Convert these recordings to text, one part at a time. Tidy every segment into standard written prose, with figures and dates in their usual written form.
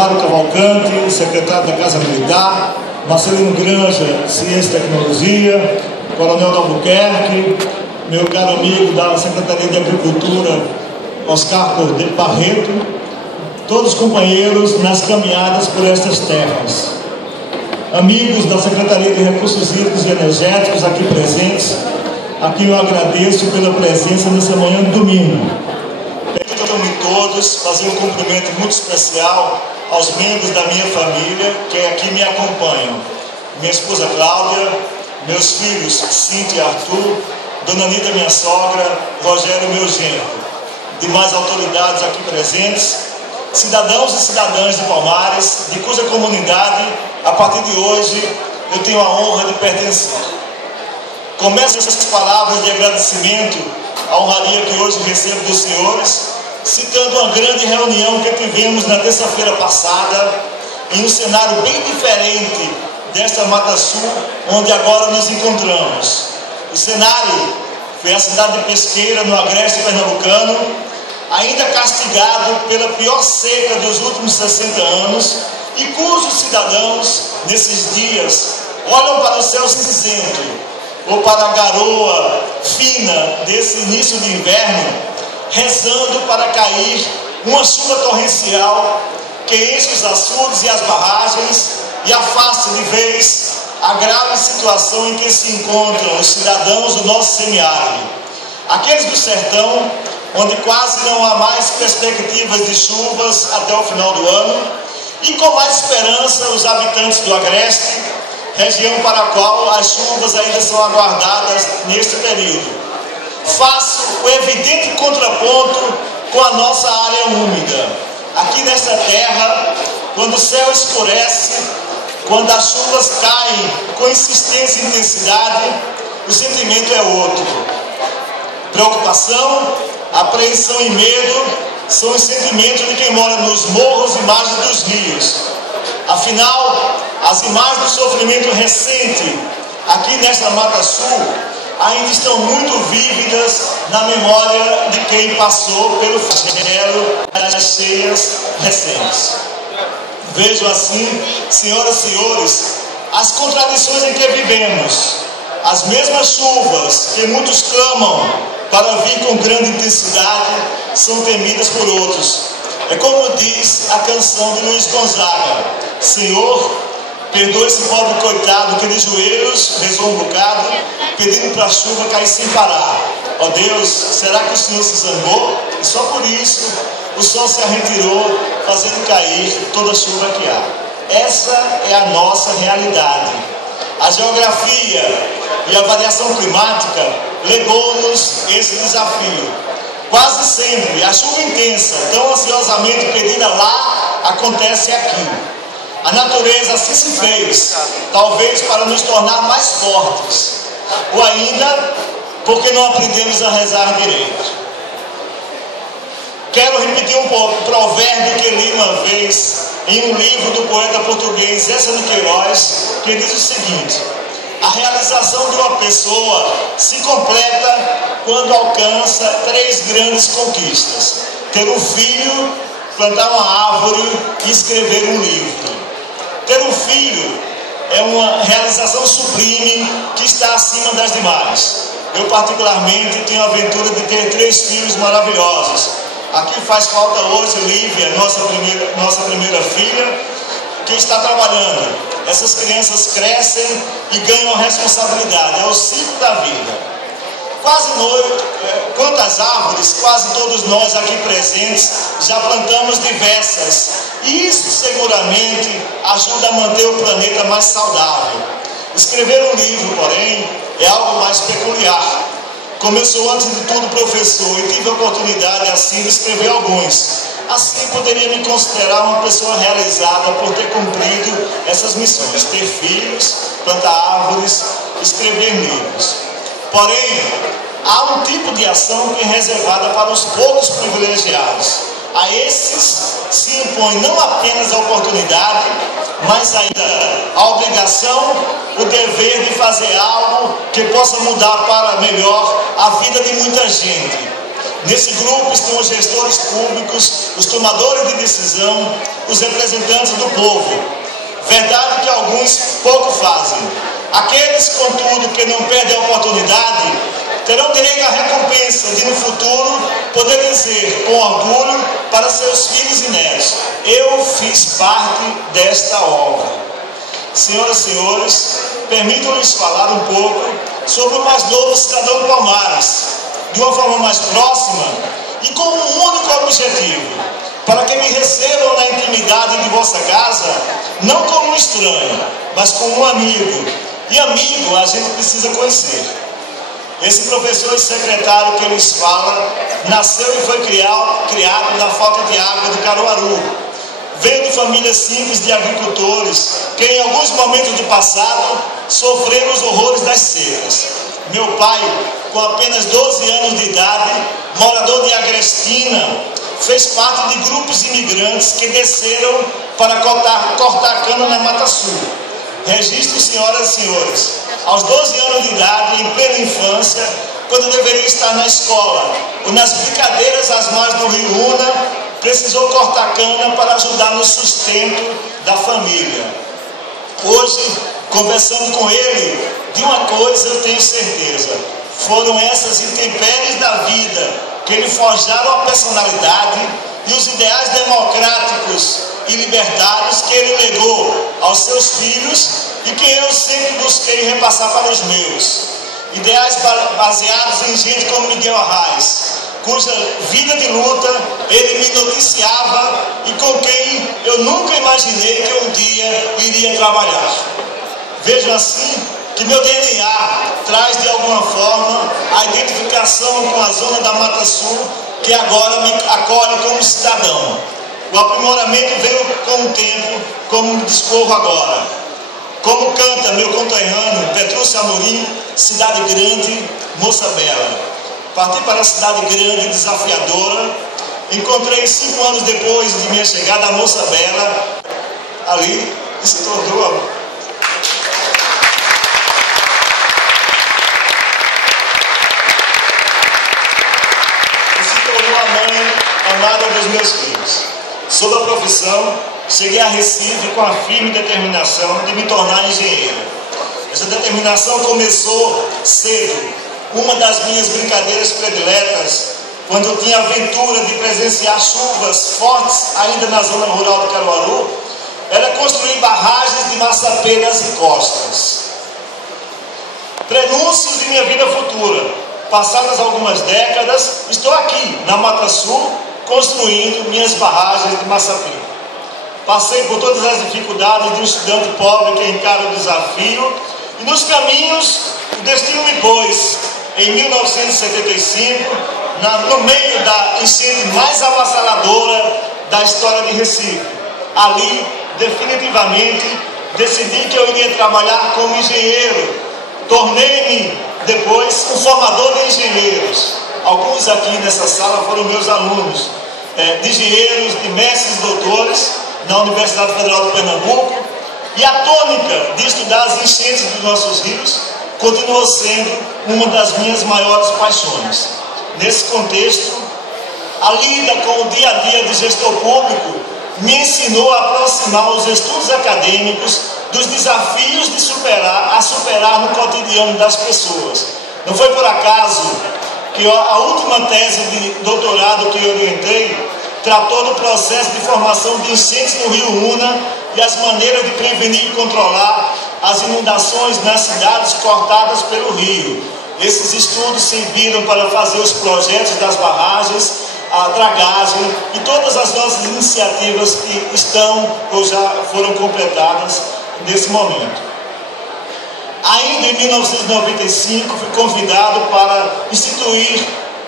Mário Cavalcante, secretário da Casa Militar, Marcelino Granja, Ciência e Tecnologia, Coronel Albuquerque, meu caro amigo da Secretaria de Agricultura, Oscar Cordeiro Barreto, todos os companheiros nas caminhadas por estas terras, amigos da Secretaria de Recursos Hídricos e Energéticos aqui presentes, a quem eu agradeço pela presença nessa manhã de domingo. Permitam-me todos fazer um cumprimento muito especial aos membros da minha família que aqui me acompanham. Minha esposa Cláudia, meus filhos Cíntia e Arthur, Dona Anita, minha sogra, Rogério, meu genro, demais autoridades aqui presentes, cidadãos e cidadãs de Palmares, de cuja comunidade, a partir de hoje, eu tenho a honra de pertencer. Começo essas palavras de agradecimento à honraria que hoje recebo dos senhores, citando uma grande reunião que tivemos na terça-feira passada, em um cenário bem diferente desta Mata Sul, onde agora nos encontramos. O cenário foi a cidade de Pesqueira, no agreste pernambucano, ainda castigado pela pior seca dos últimos 60 anos, e cujos cidadãos, nesses dias, olham para o céu cinzento, ou para a garoa fina desse início de inverno, rezando para cair uma chuva torrencial que enche os açudes e as barragens e afaste de vez a grave situação em que se encontram os cidadãos do nosso semiárido. Aqueles do sertão, onde quase não há mais perspectivas de chuvas até o final do ano, e com mais esperança os habitantes do agreste, região para a qual as chuvas ainda são aguardadas neste período. Faço o evidente contraponto com a nossa área úmida. Aqui nesta terra, quando o céu escurece, quando as chuvas caem com insistência e intensidade, o sentimento é outro. Preocupação, apreensão e medo são os sentimentos de quem mora nos morros e margens dos rios. Afinal, as imagens do sofrimento recente aqui nesta Mata Sul ainda estão muito vívidas na memória de quem passou pelo flagelo das cheias recentes. Vejo assim, senhoras e senhores, as contradições em que vivemos. As mesmas chuvas que muitos clamam para vir com grande intensidade são temidas por outros. É como diz a canção de Luiz Gonzaga: Senhor, perdoa esse pobre coitado que de joelhos rezou um bocado, pedindo para a chuva cair sem parar. Ó Deus, será que o Senhor se zangou? E só por isso o sol se arretirou, fazendo cair toda a chuva que há. Essa é a nossa realidade. A geografia e a variação climática legou-nos esse desafio. Quase sempre a chuva intensa, tão ansiosamente pedida lá, acontece aqui. A natureza assim se fez, talvez para nos tornar mais fortes, ou ainda porque não aprendemos a rezar direito. Quero repetir um provérbio que li uma vez em um livro do poeta português Eça de Queiroz, que diz o seguinte: a realização de uma pessoa se completa quando alcança 3 grandes conquistas: ter um filho, plantar uma árvore e escrever um livro. Ter um filho é uma realização sublime que está acima das demais. Eu particularmente tenho a aventura de ter 3 filhos maravilhosos. Aqui faz falta hoje Lívia, nossa primeira filha, que está trabalhando. Essas crianças crescem e ganham responsabilidade, é o ciclo da vida. Quanto às árvores, quase todos nós aqui presentes já plantamos diversas, e isso seguramente ajuda a manter o planeta mais saudável. Escrever um livro, porém, é algo mais peculiar. Como eu sou, antes de tudo, professor e tive a oportunidade assim de escrever alguns, assim poderia me considerar uma pessoa realizada por ter cumprido essas missões: ter filhos, plantar árvores, escrever livros. Porém, há um tipo de ação que é reservada para os poucos privilegiados. A esses se impõe não apenas a oportunidade, mas ainda a obrigação, o dever de fazer algo que possa mudar para melhor a vida de muita gente. Nesse grupo estão os gestores públicos, os tomadores de decisão, os representantes do povo. Verdade que alguns pouco fazem. Aqueles, contudo, que não perdem a oportunidade, terão direito à recompensa de, no futuro, poder dizer com orgulho para seus filhos e netos: eu fiz parte desta obra. Senhoras e senhores, permitam-nos falar um pouco sobre o mais novo cidadão de Palmares, de uma forma mais próxima e com um único objetivo: para que me recebam na intimidade de vossa casa, não como um estranho, mas como um amigo. E amigo a gente precisa conhecer. Esse professor e secretário que lhes fala nasceu e foi criado na falta de água de Caruaru. Veio de famílias simples de agricultores que em alguns momentos do passado sofreram os horrores das secas. Meu pai, com apenas 12 anos de idade, morador de Agrestina, fez parte de grupos imigrantes que desceram para cortar cana na Mata Sul. Registro, senhoras e senhores, aos 12 anos de idade, em plena infância, quando deveria estar na escola ou nas brincadeiras às margens do Rio Una, precisou cortar cana para ajudar no sustento da família. Hoje, conversando com ele, de uma coisa eu tenho certeza: foram essas intempéries da vida que lhe forjaram a personalidade e os ideais democráticos e libertários que ele legou aos seus filhos e que eu sempre busquei repassar para os meus. Ideais baseados em gente como Miguel Arraes, cuja vida de luta ele me noticiava e com quem eu nunca imaginei que um dia iria trabalhar. Vejam assim que meu DNA traz de alguma forma a identificação com a zona da Mata Sul, que agora me acolhe como cidadão. O aprimoramento veio com o tempo, como discorro agora. Como canta meu conterrâneo Petrúcio Amorim: cidade grande, moça bela. Parti para a cidade grande, desafiadora. Encontrei 5 anos depois de minha chegada a moça bela ali e se tornou a mãe amada dos meus filhos. Sob a profissão, cheguei a Recife com a firme determinação de me tornar engenheiro. Essa determinação começou cedo. Uma das minhas brincadeiras prediletas, quando eu tinha a aventura de presenciar chuvas fortes ainda na zona rural de Caruaru, era construir barragens de maçapeiras e costas. Prenúncios de minha vida futura. Passadas algumas décadas, estou aqui na Mata Sul construindo minhas barragens de maçapê. Passei por todas as dificuldades de um estudante pobre que encara o desafio, e nos caminhos o destino me pôs, em 1975, no meio da enchente mais avassaladora da história de Recife. Ali, definitivamente, decidi que eu iria trabalhar como engenheiro. Tornei-me depois um formador de engenheiros. Alguns aqui nessa sala foram meus alunos, de engenheiros, de mestres e doutores na Universidade Federal de Pernambuco. E a tônica de estudar as enchentes dos nossos rios continuou sendo uma das minhas maiores paixões. Nesse contexto, a lida com o dia a dia de gestor público me ensinou a aproximar os estudos acadêmicos dos desafios de superar no cotidiano das pessoas. Não foi por acaso que a última tese de doutorado que eu orientei tratou do processo de formação de enchentes no Rio Una e as maneiras de prevenir e controlar as inundações nas cidades cortadas pelo rio. Esses estudos serviram para fazer os projetos das barragens, a dragagem e todas as nossas iniciativas que estão ou já foram completadas nesse momento. Ainda em 1995 fui convidado para instituir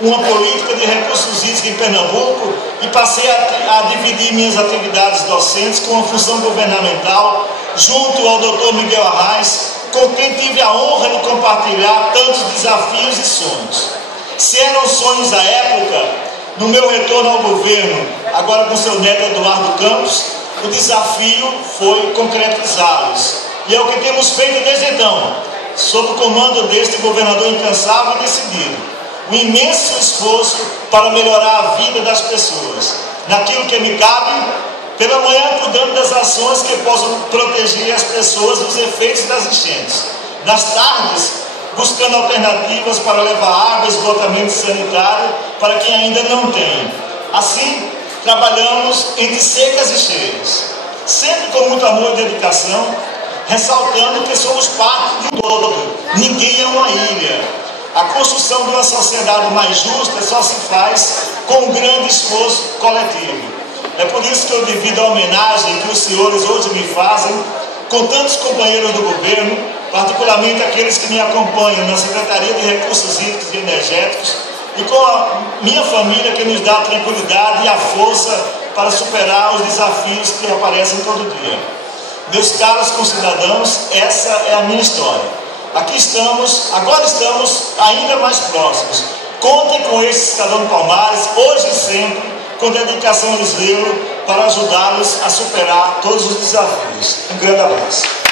uma política de recursos hídricos em Pernambuco e passei a dividir minhas atividades docentes com a função governamental junto ao Dr. Miguel Arraes, com quem tive a honra de compartilhar tantos desafios e sonhos. Se eram sonhos à época, no meu retorno ao governo, agora com seu neto Eduardo Campos, o desafio foi concretizá-los. E é o que temos feito desde então, sob o comando deste governador incansável e decidido. um imenso esforço para melhorar a vida das pessoas. Naquilo que me cabe, pela manhã cuidando das ações que possam proteger as pessoas dos efeitos das enchentes. Nas tardes, buscando alternativas para levar água e esgotamento sanitário para quem ainda não tem. Assim, trabalhamos entre secas e cheias, sempre com muito amor e dedicação, ressaltando que somos parte de um todo, ninguém é uma ilha. A construção de uma sociedade mais justa só se faz com um grande esforço coletivo. É por isso que eu divido a homenagem que os senhores hoje me fazem com tantos companheiros do governo, particularmente aqueles que me acompanham na Secretaria de Recursos Hídricos e Energéticos, e com a minha família, que nos dá a tranquilidade e a força para superar os desafios que aparecem todo dia. Meus caros concidadãos, essa é a minha história. Aqui estamos, agora estamos ainda mais próximos. Contem com este cidadão Palmares, hoje e sempre, com dedicação e zelo, para ajudá-los a superar todos os desafios. Um grande abraço.